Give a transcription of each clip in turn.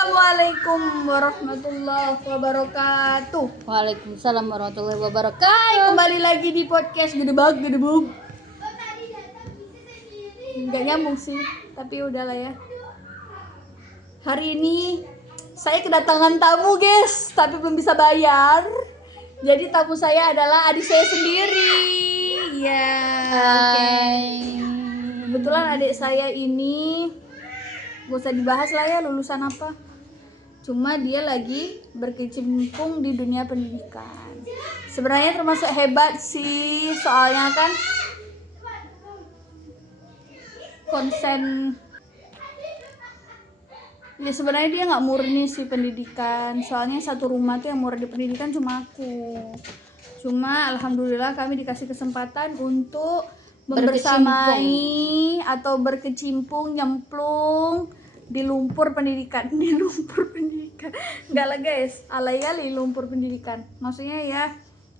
Assalamualaikum warahmatullahi wabarakatuh. Waalaikumsalam warahmatullahi wabarakatuh. Hai, kembali lagi di podcast Gedebak Gedebuk. Nggak nyambung sih, tapi udahlah ya. Hari ini saya kedatangan tamu guys, tapi belum bisa bayar. Jadi tamu saya adalah adik saya sendiri. Ya, oke. Kebetulan adik saya ini gak usah dibahas lah ya lulusan apa. Cuma dia lagi berkecimpung di dunia pendidikan. Sebenarnya termasuk hebat sih, soalnya kan konsen. Ya sebenarnya dia nggak murni sih pendidikan. Soalnya satu rumah tuh yang murni pendidikan cuma aku. Cuma alhamdulillah kami dikasih kesempatan untuk membersamai atau berkecimpung, nyemplung di lumpur pendidikan. Di lumpur pendidikan enggak lah guys, alay-alay lumpur pendidikan, maksudnya ya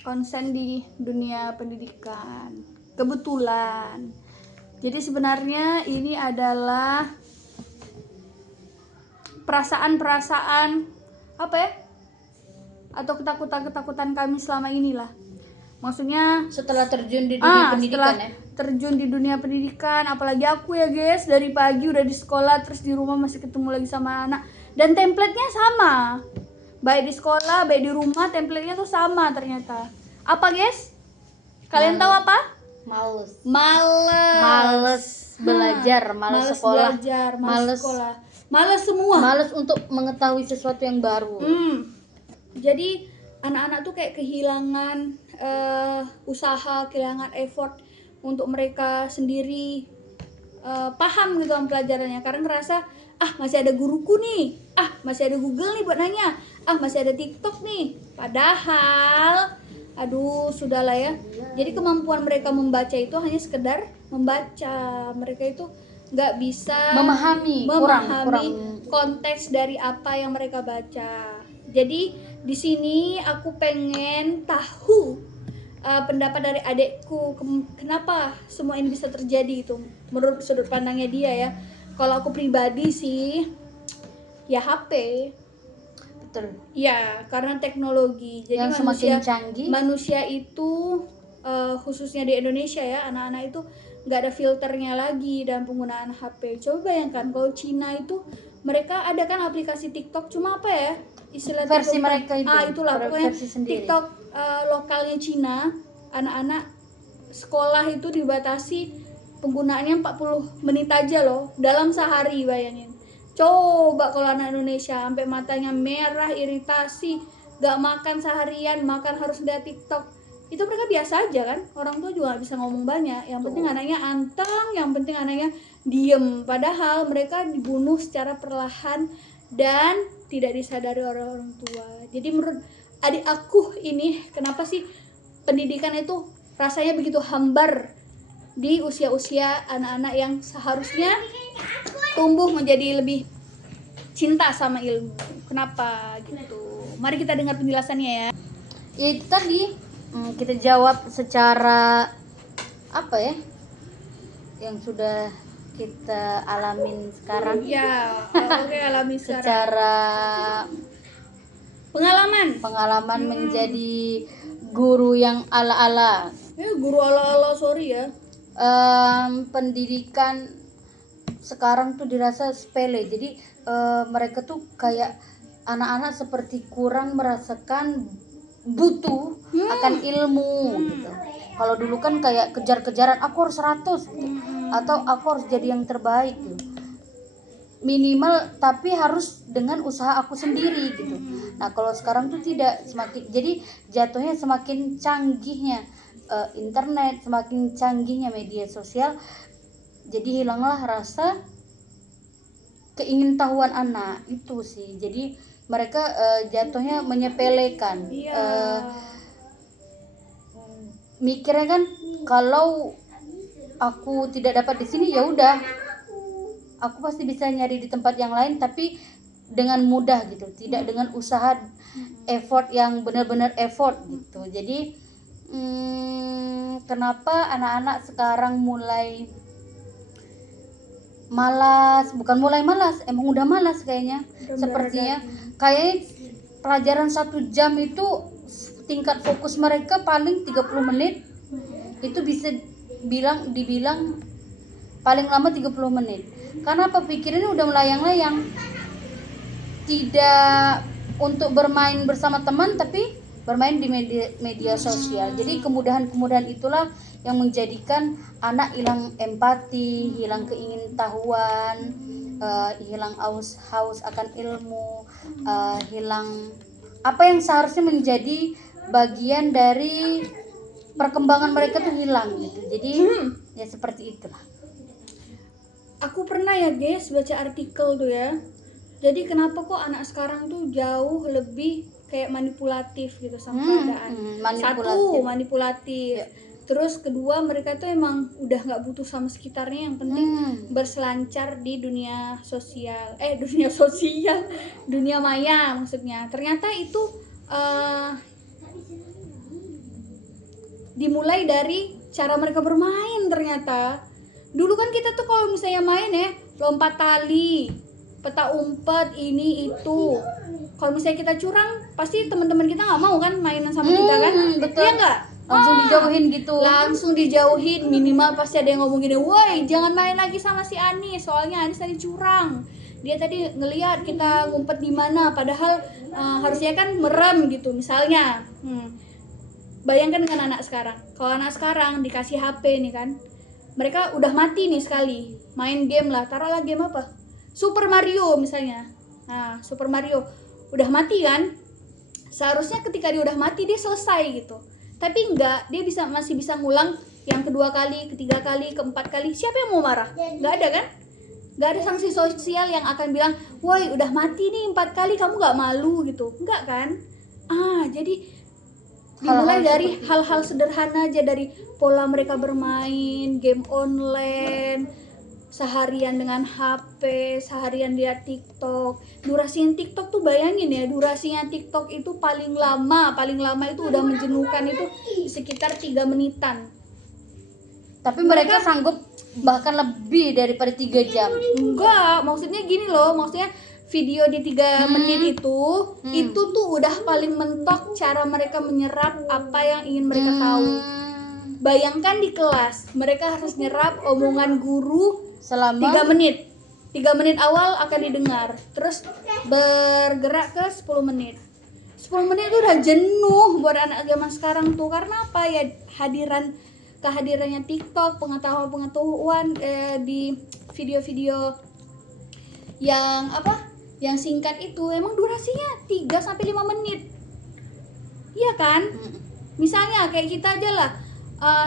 konsen di dunia pendidikan kebetulan. Jadi sebenarnya ini adalah perasaan-perasaan apa ya, atau ketakutan kami selama inilah. Maksudnya Setelah terjun di dunia pendidikan setelah terjun di dunia pendidikan, apalagi aku ya guys, dari pagi udah di sekolah, terus di rumah masih ketemu lagi sama anak, dan template-nya sama, baik di sekolah baik di rumah, template-nya tuh sama ternyata. Apa guys, kalian tahu apa? Males belajar, males sekolah, belajar, males sekolah, males semua, males untuk mengetahui sesuatu yang baru. Jadi anak-anak tuh kayak kehilangan usaha, kehilangan effort untuk mereka sendiri paham gitu sama pelajarannya, karena ngerasa masih ada guruku nih, masih ada Google nih buat nanya, masih ada TikTok nih. Padahal sudahlah ya. Jadi kemampuan mereka membaca itu hanya sekedar membaca, mereka itu nggak bisa memahami kurang konteks dari apa yang mereka baca. Jadi di sini aku pengen tahu pendapat dari adekku, kenapa semua ini bisa terjadi itu menurut sudut pandangnya dia ya. Kalau aku pribadi sih ya HP. Betul. Ya, karena teknologi. Jadi yang semakin canggih. Manusia itu khususnya di Indonesia ya, anak-anak itu nggak ada filternya lagi dalam penggunaan HP. Coba bayangkan kalau Cina itu, mereka ada kan aplikasi TikTok, cuma apa ya istilah versi TikTok, mereka itu. Itulah pokoknya sendiri. TikTok lokalnya Cina. Anak-anak sekolah itu dibatasi penggunaannya 40 menit aja loh dalam sehari, bayangin. Coba kalau anak Indonesia sampai matanya merah, iritasi, gak makan seharian, makan harus lihat TikTok. Itu mereka biasa aja kan, orang tua juga gak bisa ngomong banyak, yang penting anaknya anteng, yang penting anaknya diem. Padahal mereka dibunuh secara perlahan dan tidak disadari oleh orang tua. Jadi menurut adik aku ini, kenapa sih pendidikan itu rasanya begitu hambar di usia-usia anak-anak yang seharusnya tumbuh menjadi lebih cinta sama ilmu. Kenapa gitu? Mari kita dengar penjelasannya ya. Ya itu tadi kita jawab secara apa ya, yang sudah kita alamin sekarang. Ya, oke, alami secara pengalaman menjadi guru yang ala-ala. Guru ala-ala, sorry ya. Pendidikan sekarang tuh dirasa sepele. Jadi mereka tuh kayak anak-anak seperti kurang merasakan butuh akan ilmu gitu. Kalau dulu kan kayak kejar-kejaran, aku harus 100 gitu. Atau aku harus jadi yang terbaik gitu. Minimal tapi harus dengan usaha aku sendiri gitu. Nah kalau sekarang tuh tidak, jadi jatuhnya semakin canggihnya internet, semakin canggihnya media sosial, jadi hilanglah rasa keingintahuan anak itu sih. Jadi mereka jatuhnya menyepelekan. Mikirnya kan kalau aku tidak dapat di sini ya udah, aku pasti bisa nyari di tempat yang lain, tapi dengan mudah gitu, tidak dengan usaha effort yang benar-benar effort gitu. Jadi kenapa anak-anak sekarang mulai malas, bukan mulai malas, emang udah malas kayaknya. Udah Sepertinya kayak pelajaran 1 jam itu tingkat fokus mereka paling 30 menit. Itu bisa dibilang paling lama 30 menit. Karena apa, pikirannya udah melayang-layang. Tidak untuk bermain bersama teman, tapi bermain di media sosial. Jadi kemudahan-kemudahan itulah yang menjadikan anak hilang empati, hilang keingintahuan, hilang haus akan ilmu, hilang apa yang seharusnya menjadi bagian dari perkembangan mereka tuh hilang gitu. Jadi ya seperti itulah. Aku pernah ya guys baca artikel tuh ya. Jadi kenapa kok anak sekarang tuh jauh lebih kayak manipulatif gitu sama keadaan. Satu, manipulatif. Terus kedua, mereka tuh emang udah nggak butuh sama sekitarnya, yang penting berselancar di dunia sosial. Dunia maya maksudnya. Ternyata itu dimulai dari cara mereka bermain ternyata. Dulu kan kita tuh kalau misalnya main ya, lompat tali, peta umpet, ini itu. Kalau misalnya kita curang, pasti teman-teman kita nggak mau kan mainan sama kita kan? Betul. Iya nggak? Langsung dijauhin gitu. Langsung dijauhin, minimal pasti ada yang ngomong gini, woi jangan main lagi sama si Anis, soalnya Anis tadi curang. Dia tadi ngelihat kita ngumpet di mana, padahal harusnya kan merem gitu misalnya. Bayangkan dengan anak sekarang. Kalau anak sekarang dikasih HP nih kan, mereka udah mati nih sekali main game lah, taruhlah game apa, Super Mario misalnya. Nah, Super Mario udah mati kan, seharusnya ketika dia udah mati dia selesai gitu, tapi enggak, dia masih bisa ngulang yang kedua kali, ketiga kali, keempat kali. Siapa yang mau marah? Nggak ada kan? Nggak ada sanksi sosial yang akan bilang, woi udah mati nih 4 kali, kamu nggak malu gitu, nggak kan? Jadi dimulai dari hal-hal sederhana aja, dari pola mereka bermain game online, seharian dengan HP, seharian lihat TikTok. Durasinya TikTok tuh bayangin ya, durasinya TikTok itu paling lama itu udah menjenuhkan itu sekitar 3 menitan. Tapi mereka sanggup bahkan lebih daripada 3 jam. Enggak, maksudnya gini loh, maksudnya video di 3 menit itu tuh udah paling mentok cara mereka menyerap apa yang ingin mereka tahu. Bayangkan di kelas, mereka harus nyerap omongan guru selama 3 menit. 3 menit awal akan didengar, terus bergerak ke 10 menit. 10 menit itu udah jenuh buat anak zaman sekarang tuh. Karena apa ya, kehadirannya TikTok, pengetahuan di video-video yang singkat itu emang durasinya 3 sampai 5 menit. Iya kan? Misalnya kayak kita aja lah,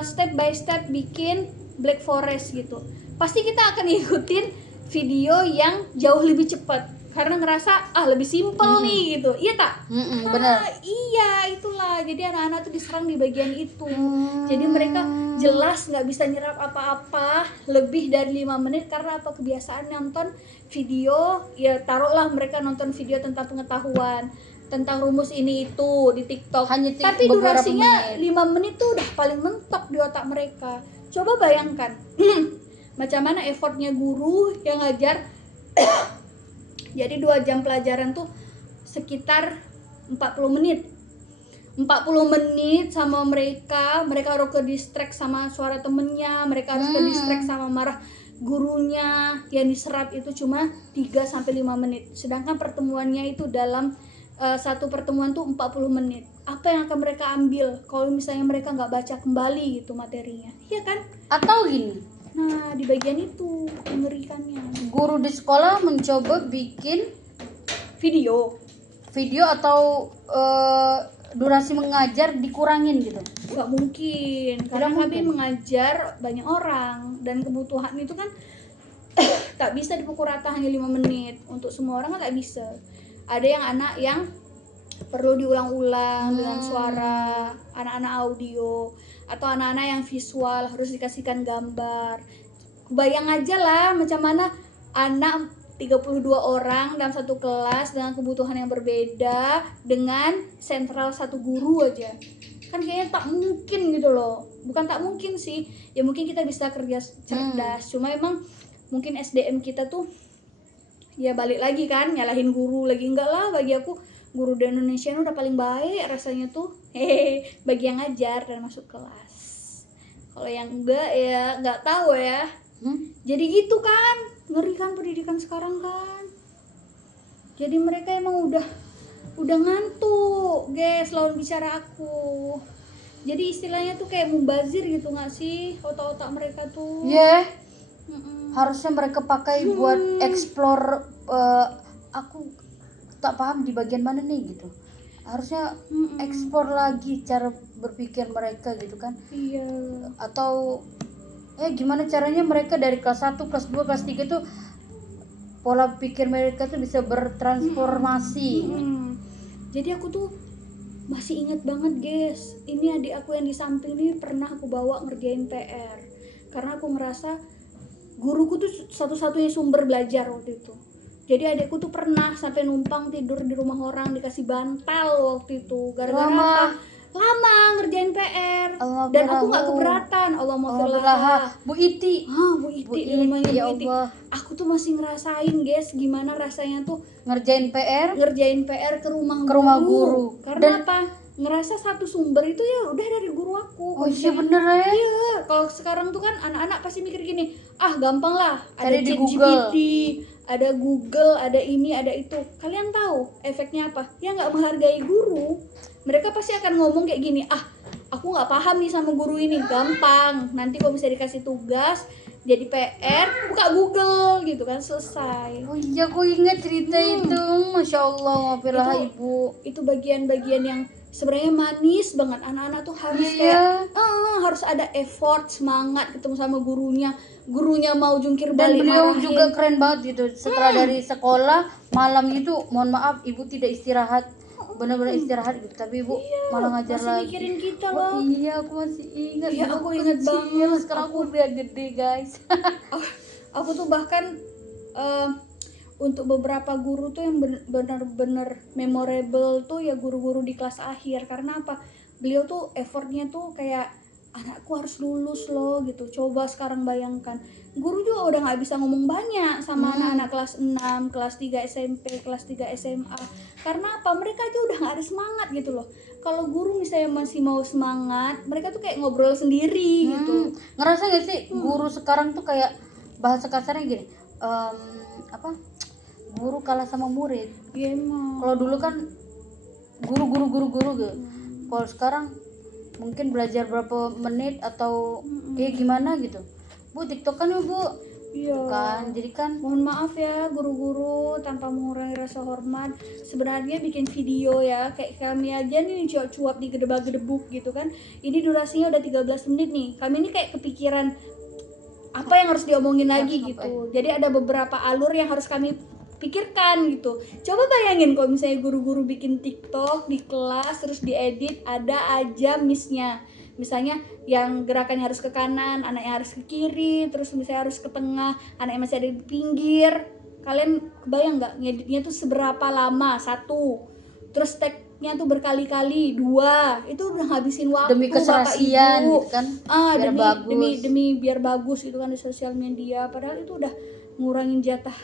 step by step bikin Black Forest gitu. Pasti kita akan ikutin video yang jauh lebih cepat karena ngerasa lebih simpel nih gitu. Iya tak? Benar. Iya, itulah. Jadi anak-anak tuh diserang di bagian itu. Jadi mereka jelas nggak bisa nyerap apa-apa lebih dari 5 menit karena apa, kebiasaan nonton video. Ya taruhlah mereka nonton video tentang pengetahuan, tentang rumus ini itu di TikTok. Tapi durasinya 5 menit tuh udah paling mentok di otak mereka. Coba bayangkan macam mana effortnya guru yang ngajar. Jadi 2 jam pelajaran tuh sekitar 40 menit. 40 menit sama mereka harus ke distract sama suara temennya, mereka harus ke distract sama marah gurunya. Yang diserap itu cuma 3 sampai 5 menit. Sedangkan pertemuannya itu dalam satu pertemuan tuh 40 menit. Apa yang akan mereka ambil kalau misalnya mereka nggak baca kembali gitu materinya? Iya kan? Atau gini, nah di bagian itu mengerikannya, guru di sekolah mencoba bikin video atau durasi mengajar dikurangin gitu. nggak mungkin, karena kami mengajar banyak orang dan kebutuhan itu kan tak bisa dipukul rata hanya 5 menit. Untuk semua orang kan tak bisa. Ada yang anak yang perlu diulang-ulang dengan suara, anak-anak audio, atau anak-anak yang visual harus dikasihkan gambar. Bayang aja lah macam mana anak 32 orang dalam satu kelas dengan kebutuhan yang berbeda dengan sentral satu guru aja. Kan kayaknya tak mungkin gitu loh. Bukan tak mungkin sih, ya mungkin kita bisa kerja cerdas, cuma emang mungkin SDM kita tuh ya balik lagi kan nyalahin guru lagi. Enggak lah, bagi aku guru di Indonesia ini udah paling baik rasanya tuh, bagi yang ngajar dan masuk kelas. Kalau yang enggak ya nggak tahu ya. Jadi gitu kan, ngeri kan pendidikan sekarang kan. Jadi mereka emang udah ngantuk guys lawan bicara aku. Jadi istilahnya tuh kayak mubazir gitu nggak sih otak-otak mereka tuh. Harusnya mereka pakai buat explore. Aku tak paham di bagian mana nih gitu. Harusnya explore lagi cara berpikir mereka gitu kan. Iya. Atau gimana caranya mereka dari kelas 1, kelas 2, kelas 3 tuh pola pikir mereka tuh bisa bertransformasi. Jadi aku tuh masih ingat banget guys, ini adik aku yang di samping ini pernah aku bawa ngerjain PR karena aku ngerasa guruku tuh satu-satunya sumber belajar waktu itu. Jadi adikku tuh pernah sampai numpang tidur di rumah orang dikasih bantal waktu itu gara-gara lama ngerjain PR. Dan aku nggak keberatan. Allahumma Bu Iti. Bu Iti di rumahnya ya Bu Iti. Allah. Aku tuh masih ngerasain guys gimana rasanya tuh ngerjain PR ke rumah guru. Karena apa? Ngerasa satu sumber itu ya udah dari guru aku. Oh iya bener ya. Iya, kalau sekarang tuh kan anak-anak pasti mikir gini, gampang lah, ada di Google. ChatGPT, ada Google, ada ini, ada itu. Kalian tahu efeknya apa? Ya nggak menghargai guru. Mereka pasti akan ngomong kayak gini, aku nggak paham nih sama guru ini, gampang. Nanti kalau bisa dikasih tugas, jadi PR, buka Google gitu kan, selesai. Oh iya, aku ingat cerita itu. Masya Allah, maafkanlah ibu. Itu bagian-bagian yang sebenarnya manis banget. Anak-anak tuh harus harus ada effort, semangat ketemu sama gurunya mau jungkir balik. Dan beliau juga keren banget gitu. Setelah dari sekolah malam itu, mohon maaf ibu tidak istirahat, benar-benar istirahat gitu, tapi ibu malah ngajar masih lagi. Mikirin kita loh. Iya, aku masih ingat. Iya, aku ingat banget. Sekarang aku udah gede guys. Aku tuh bahkan untuk beberapa guru tuh yang benar-benar memorable tuh ya guru-guru di kelas akhir. Karena apa? Beliau tuh effortnya tuh kayak anakku harus lulus loh gitu. Coba sekarang bayangkan, guru juga udah nggak bisa ngomong banyak sama anak-anak kelas 6, kelas 3 SMP, kelas 3 SMA. Karena apa? Mereka aja udah nggak ada semangat gitu loh. Kalau guru misalnya masih mau semangat, mereka tuh kayak ngobrol sendiri gitu. Ngerasa gak sih guru sekarang tuh kayak bahasa kasarnya gini, guru kalah sama murid. Iya emang. Kalau dulu kan guru gitu. Kalau sekarang mungkin belajar berapa menit atau kayak gimana gitu. Bu, TikTokan ya Bu. Iya. Kan, jadi kan mohon maaf ya guru-guru, tanpa mengurangi rasa hormat, sebenarnya bikin video ya kayak kami aja nih cuap-cuap di gedebak-gedebuk gitu kan. Ini durasinya udah 13 menit nih. Kami ini kayak kepikiran apa yang harus diomongin lagi gitu. Jadi ada beberapa alur yang harus kami pikirkan gitu. Coba bayangin kalau misalnya guru-guru bikin TikTok di kelas terus diedit, ada aja miss-nya. Misalnya yang gerakannya harus ke kanan, anaknya harus ke kiri, terus misalnya harus ke tengah, anaknya masih ada di pinggir. Kalian kebayang nggak ngeditnya tuh seberapa lama? 1, terus tag-nya tuh berkali-kali, 2, itu udah ngabisin waktu demi keserasian gitu kan, biar bagus. demi biar bagus gitu kan di sosial media. Padahal itu udah ngurangin jatah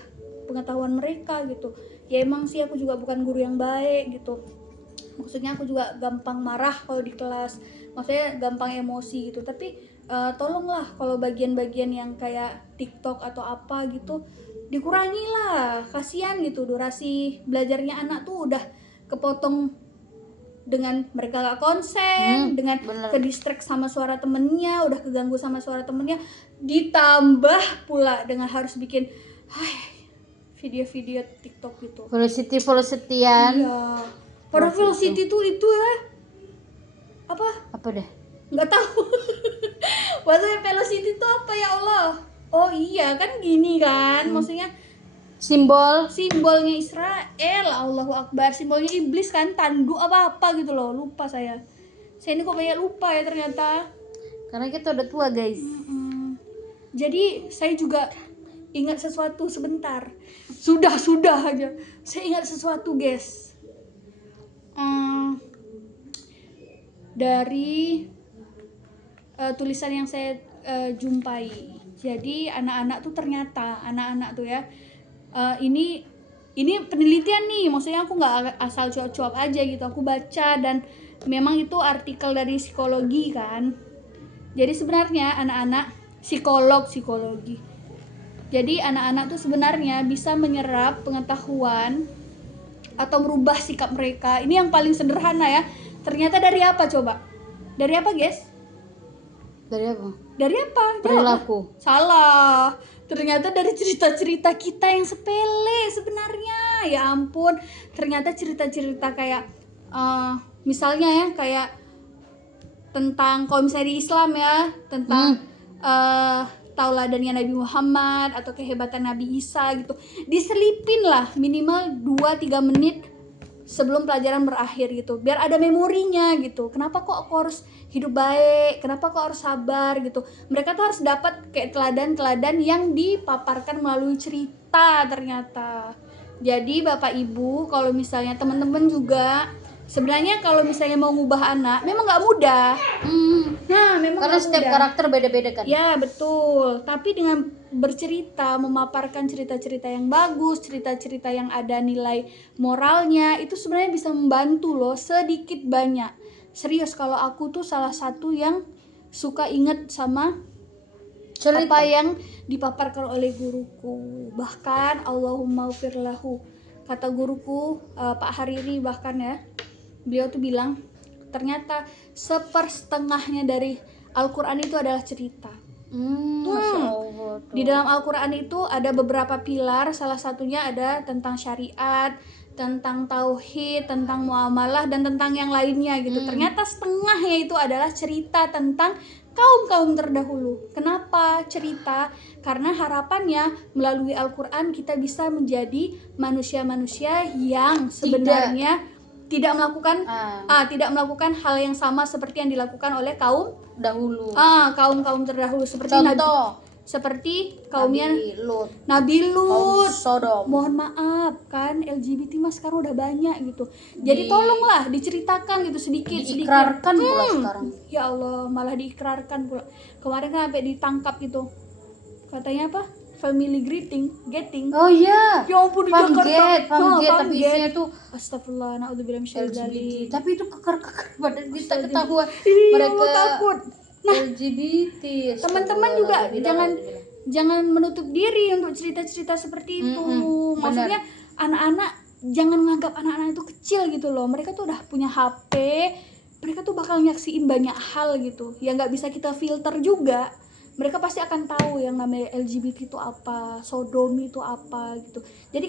pengetahuan mereka gitu. Ya emang sih aku juga bukan guru yang baik gitu. Maksudnya aku juga gampang marah kalau di kelas, maksudnya gampang emosi gitu. Tapi tolonglah kalau bagian-bagian yang kayak TikTok atau apa gitu dikurangi lah, kasihan gitu. Durasi belajarnya anak tuh udah kepotong dengan mereka gak konsen, dengan ke distract sama suara temennya, udah keganggu sama suara temennya, ditambah pula dengan harus bikin video-video TikTok gitu. Velocity-an. Iya. Padahal Velocity tuh itu ya apa deh? Nggak tahu. Maksudnya Velocity itu apa ya Allah? Oh iya kan gini kan, maksudnya simbolnya Israel, Allahu Akbar, simbolnya iblis kan, tanduk apa gitu loh, lupa saya ini kok kayak lupa ya ternyata. Karena kita udah tua guys. Jadi saya juga ingat sesuatu sebentar. Sudah aja. Saya ingat sesuatu guys. Dari tulisan yang saya jumpai. Jadi anak-anak tuh ternyata anak-anak tuh ya, ini penelitian nih, maksudnya aku nggak asal cuap-cuap aja gitu, aku baca dan memang itu artikel dari psikologi kan. Jadi sebenarnya anak-anak psikologi. Jadi anak-anak tuh sebenarnya bisa menyerap pengetahuan atau merubah sikap mereka. Ini yang paling sederhana ya. Ternyata dari apa coba? Dari apa, guys? Dari apa? Dari apa? Jawab. Perilaku. Salah. Ternyata dari cerita-cerita kita yang sepele sebenarnya. Ya ampun. Ternyata cerita-cerita kayak misalnya ya kayak tentang kalau misalnya di Islam ya, tentang tauladannya Nabi Muhammad atau kehebatan Nabi Isa gitu. Diselipin lah minimal 2-3 menit sebelum pelajaran berakhir gitu, biar ada memorinya gitu. Kenapa kok aku harus hidup baik, kenapa kok harus sabar gitu. Mereka tuh harus dapat kayak teladan-teladan yang dipaparkan melalui cerita ternyata. Jadi Bapak Ibu, kalau misalnya teman-teman juga sebenarnya kalau misalnya mau ngubah anak memang nggak mudah. Nah, memang Karena nggak setiap mudah. karakter beda-beda kan. Ya betul, tapi dengan bercerita, memaparkan cerita-cerita yang bagus, cerita-cerita yang ada nilai moralnya, itu sebenarnya bisa membantu loh sedikit banyak. Serius, kalau aku tuh salah satu yang suka inget sama Cerita. apa yang dipaparkan oleh guruku. Bahkan Allahumma ufirlahu, kata guruku Pak Hariri bahkan ya, beliau tuh bilang ternyata 1/2 dari Al-Quran itu adalah cerita. Masya Allah. Di dalam Al-Quran itu ada beberapa pilar, salah satunya ada tentang syariat, tentang tauhid, tentang muamalah, dan tentang yang lainnya gitu. Ternyata setengahnya itu adalah cerita tentang kaum-kaum terdahulu. Kenapa cerita? Karena harapannya melalui Al-Quran kita bisa menjadi manusia-manusia yang sebenarnya tidak melakukan hal yang sama seperti yang dilakukan oleh kaum dahulu. Kaum-kaum terdahulu seperti kaumnya Nabi Lut. Sodom. Mohon maaf kan LGBT mas sekarang udah banyak gitu. Jadi tolonglah diceritakan gitu sedikit. Diikrarkan pula sekarang. Ya Allah, malah diikrarkan pula. Kemarin kan sampai ditangkap gitu. Katanya apa? Family getting. Oh iya. Ya ampun di Jakarta. Pamget, tapi isinya tuh astagfirullah, naudzubillah minasyaitonir rajim. LGBT. Tapi itu keker pada kita ketahuan Mereka mereka takut. Nah, LGBT. teman-teman juga jangan menutup diri untuk cerita-cerita seperti itu. Maksudnya anak-anak jangan menganggap anak-anak itu kecil gitu loh. Mereka tuh udah punya HP, mereka tuh bakal nyaksiin banyak hal gitu. Ya nggak bisa kita filter juga. Mereka pasti akan tahu yang namanya LGBT itu apa, sodomi itu apa gitu. Jadi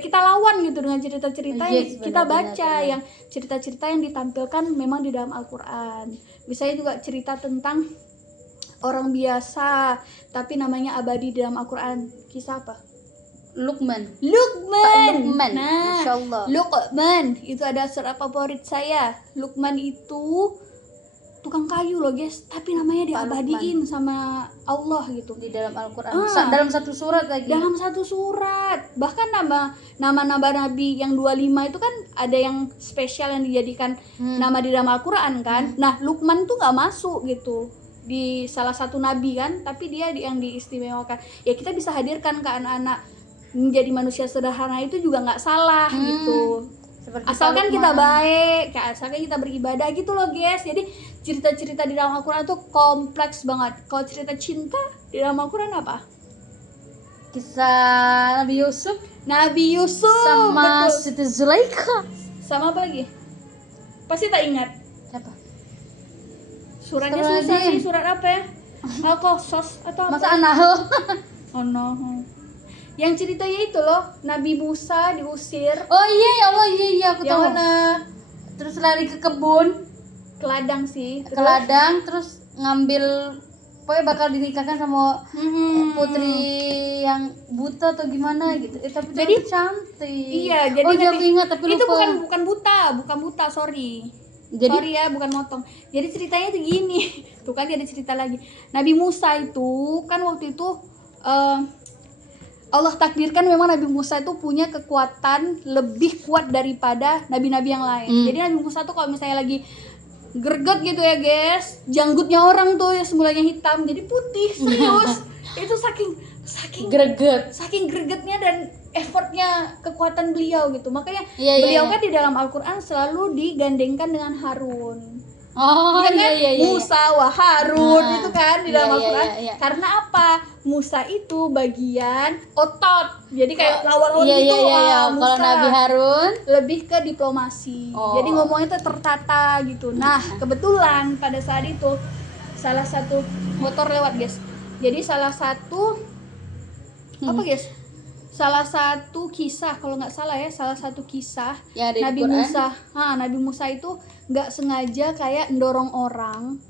kita lawan gitu dengan cerita-cerita yang kita baca, yang cerita-cerita yang ditampilkan memang di dalam Al-Quran. Misalnya juga cerita tentang orang biasa tapi namanya abadi di dalam Al-Quran. Kisah apa? Luqman. Nah, Masya Allah. Luqman itu ada surat favorit saya. Luqman itu tukang kayu loh guys, tapi namanya diabadiin sama Allah gitu di dalam Al-Quran. Dalam satu surat lagi. Dalam satu surat. Bahkan nama nabi yang 25 itu kan ada yang spesial yang dijadikan nama di dalam Al-Quran kan. Nah, Luqman tuh nggak masuk gitu di salah satu nabi kan, tapi dia yang diistimewakan. Ya kita bisa hadirkan ke anak-anak menjadi manusia sederhana itu juga nggak salah gitu. Seperti asalkan kita baik, asalkan kita beribadah gitu loh guys. Jadi cerita-cerita di dalam Al-Quran tuh kompleks banget. Kalau cerita cinta di dalam Al-Quran apa? Kisah Nabi Yusuf sama Siti Zulaikha. Sama apa lagi? Pasti tak ingat. Siapa? Suratnya susah sih, surat apa ya? Al-Qasas atau apa? Masa An-Nahl? Oh no. Yang ceritanya itu loh, Nabi Musa diusir. Oh iya ya Allah, iya aku tahu. Mana? Terus lari ke kebun, ke ladang sih. Ke ladang terus ngambil, pokoknya bakal dinikahkan sama putri yang buta atau gimana gitu. Tapi jadi cantik. Iya, jadi aku ingat tapi itu lupa. bukan buta, sorry. Jadi, sorry ya, bukan motong. Jadi ceritanya tuh gini. Tuh kan dia ada cerita lagi. Nabi Musa itu kan waktu itu Allah takdirkan memang Nabi Musa itu punya kekuatan lebih kuat daripada nabi-nabi yang lain. Jadi Nabi Musa tuh kalau misalnya lagi greget gitu ya guys, janggutnya orang tuh yang semulanya hitam jadi putih, serius. Itu saking Greget. saking gregetnya dan effortnya, kekuatan beliau gitu. Makanya Iya, beliau iya. kan di dalam Al-Quran selalu digandengkan dengan Harun. Oh Iya kan? iya. Musa wa Harun Ah, itu kan di dalam iya, Al-Quran. iya. Karena apa? Musa itu bagian otot. Jadi kayak lawan-lawan Iya, gitu. iya. Musa Kalau Nabi Harun lebih ke diplomasi. Oh. Jadi ngomongnya tuh tertata gitu. Nah, kebetulan pada saat itu salah satu motor lewat, guys. Jadi salah satu apa, guys? Salah satu kisah, kalau nggak salah ya, salah satu kisah Ya, ada di Nabi Quran. Musa. Nabi Musa itu nggak sengaja kayak dorong orang,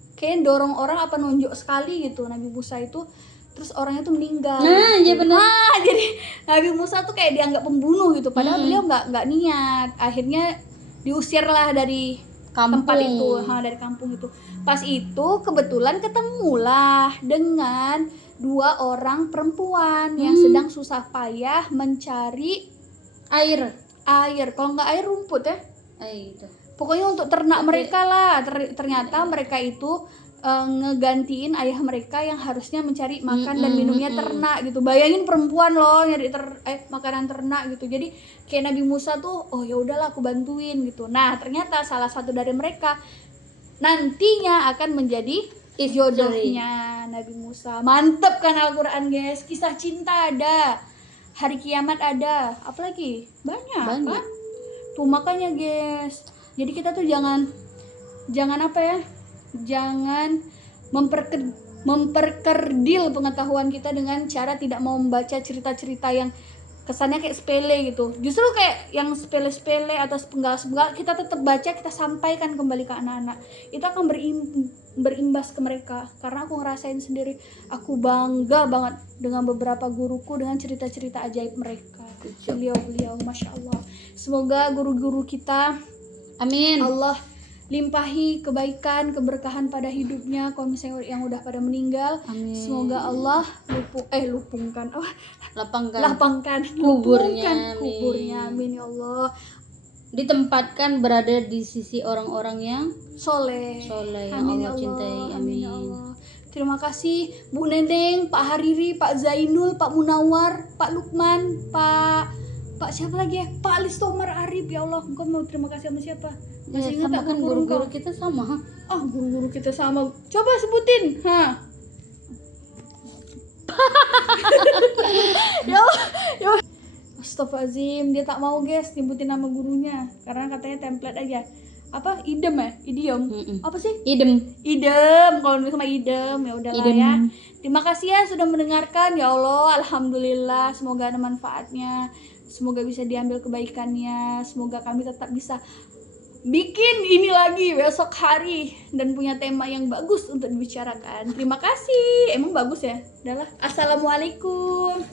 apa nunjuk sekali gitu Nabi Musa itu, terus orangnya tuh meninggal. Nah, gitu. iya benar. Jadi Nabi Musa tuh kayak dianggap pembunuh gitu, padahal beliau nggak niat. Akhirnya diusirlah dari tempat Kampung. itu, dari kampung itu. Pas itu kebetulan ketemulah dengan 2 orang perempuan yang sedang susah payah mencari Air. Kalau nggak air, rumput ya. Itu. Pokoknya untuk ternak mereka lah. Ternyata mereka itu ngegantiin ayah mereka yang harusnya mencari makan dan minumnya ternak gitu. Bayangin perempuan loh nyari makanan ternak gitu. Jadi kayak Nabi Musa tuh, oh ya udahlah aku bantuin gitu. Nah, ternyata salah satu dari mereka nantinya akan menjadi jodohnya Nabi Musa. Mantep kan Al-Quran, guys. Kisah cinta ada, hari kiamat ada, apalagi banyak. Kan? Tuh makanya, guys, jadi kita tuh jangan apa ya, jangan memperkerdil pengetahuan kita dengan cara tidak mau membaca cerita-cerita yang kesannya kayak sepele gitu. Justru kayak yang sepele-sepele atau sepenggal-sepenggal kita tetap baca, kita sampaikan kembali ke anak-anak. Itu akan berimbas ke mereka. Karena aku ngerasain sendiri, aku bangga banget dengan beberapa guruku dengan cerita-cerita ajaib mereka. Beliau Masya Allah. Semoga guru-guru kita, Amin. Allah limpahi kebaikan, keberkahan pada hidupnya. Kalau misalnya yang udah pada meninggal, Amin. semoga Allah lapangkan kuburnya. Amin ya Allah. Ditempatkan berada di sisi orang-orang yang Soleh yang amin Allah ya cintai. Amin ya Allah. Terima kasih Bu Neneng, Pak Hariri, Pak Zainul, Pak Munawar, Pak Lukman, Pak siapa lagi ya? Pak Listomar Arif. Ya Allah, engkau mau terima kasih sama siapa? Masih ingat Sama tak kan guru-guru guru-guru engkau? kita sama. Guru-guru kita sama. Coba sebutin. Ya Allah. Astagfirullahaladzim, dia tak mau, guys, nyebutin nama gurunya karena katanya template aja. Apa? Idiom. Apa sih? Idem. Kalau nulis sama idem, ya udahlah ya. Terima kasih ya sudah mendengarkan. Ya Allah, alhamdulillah, semoga ada manfaatnya. Semoga bisa diambil kebaikannya. Semoga kami tetap bisa bikin ini lagi besok hari dan punya tema yang bagus untuk dibicarakan. Terima kasih. Emang bagus ya? Udahlah. Assalamualaikum.